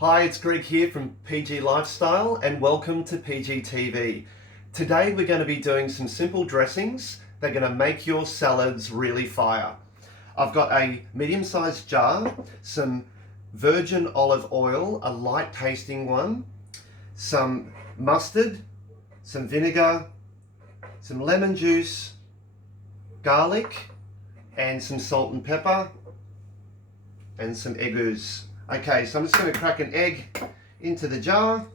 Hi, it's Greg here from PG Lifestyle and welcome to PGTV. Today we're going to be doing some simple dressings that are going to make your salads really fire. I've got a medium-sized jar, some virgin olive oil, a light tasting one, some mustard, some vinegar, some lemon juice, garlic, and some salt and pepper, and some egg ooze. Okay, so I'm just going to crack an egg into the jar,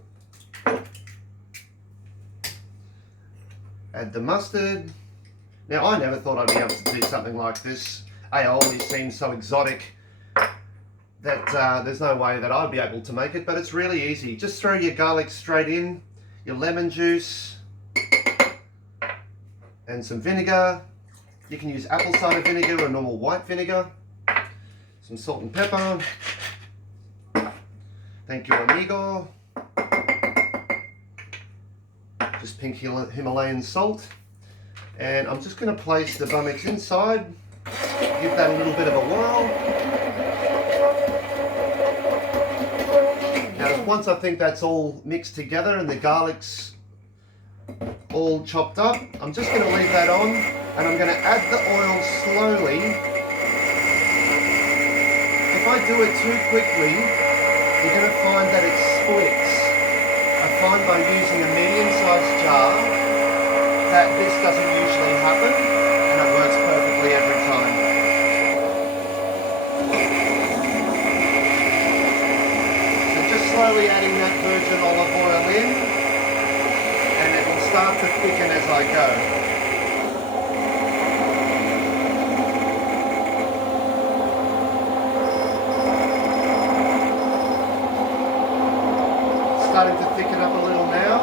add the mustard. Now, I never thought I'd be able to do something like this. Aioli seems so exotic that there's no way that I'd be able to make it, but it's really easy. Just throw your garlic straight in, your lemon juice, and some vinegar. You can use apple cider vinegar or normal white vinegar. Some salt and pepper. Thank you, amigo. Just pink Himalayan salt. And I'm just going to place the bamix inside. Give that a little bit of a whirl. Now, once I think that's all mixed together and the garlic's all chopped up, I'm just going to leave that on and I'm going to add the oil slowly. If I do it too quickly, you're going to find that it splits. I find by using a medium-sized jar that this doesn't usually happen and it works perfectly every time. So just slowly adding that virgin olive oil in and it will start to thicken as I go. Starting to thicken up a little now.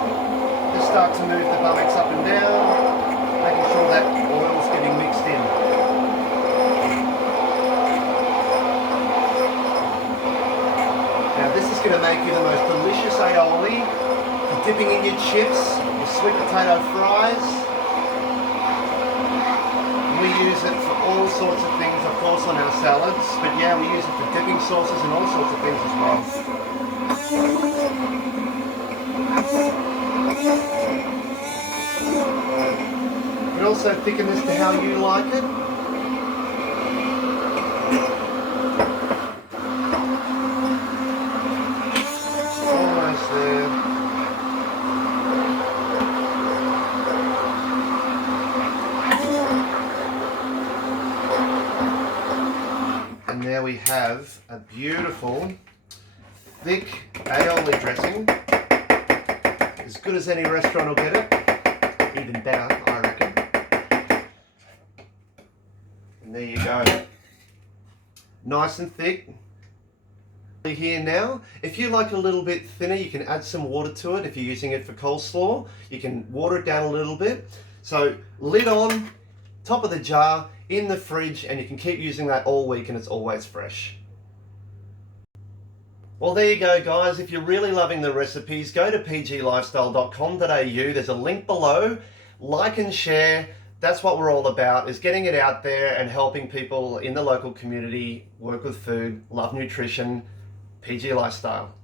Just start to move the bamix up and down, making sure that oil's getting mixed in. Now this is going to make you the most delicious aioli for dipping in your chips, your sweet potato fries. We use it for all sorts of things, of course, on our salads, but yeah, we use it for dipping sauces and all sorts of things as well. But also thicken this to how you like it. Almost there. And there we have a beautiful, thick aioli dressing. As good as any restaurant will get it, even better, I reckon. And there you go. Nice and thick. Here now, if you like a little bit thinner, you can add some water to it. If you're using it for coleslaw, you can water it down a little bit. So lid on, top of the jar, in the fridge, and you can keep using that all week and it's always fresh. Well, there you go, guys. If you're really loving the recipes, go to pglifestyle.com.au. There's a link below. Like and share. That's what we're all about, is getting it out there and helping people in the local community work with food, love nutrition, PG Lifestyle.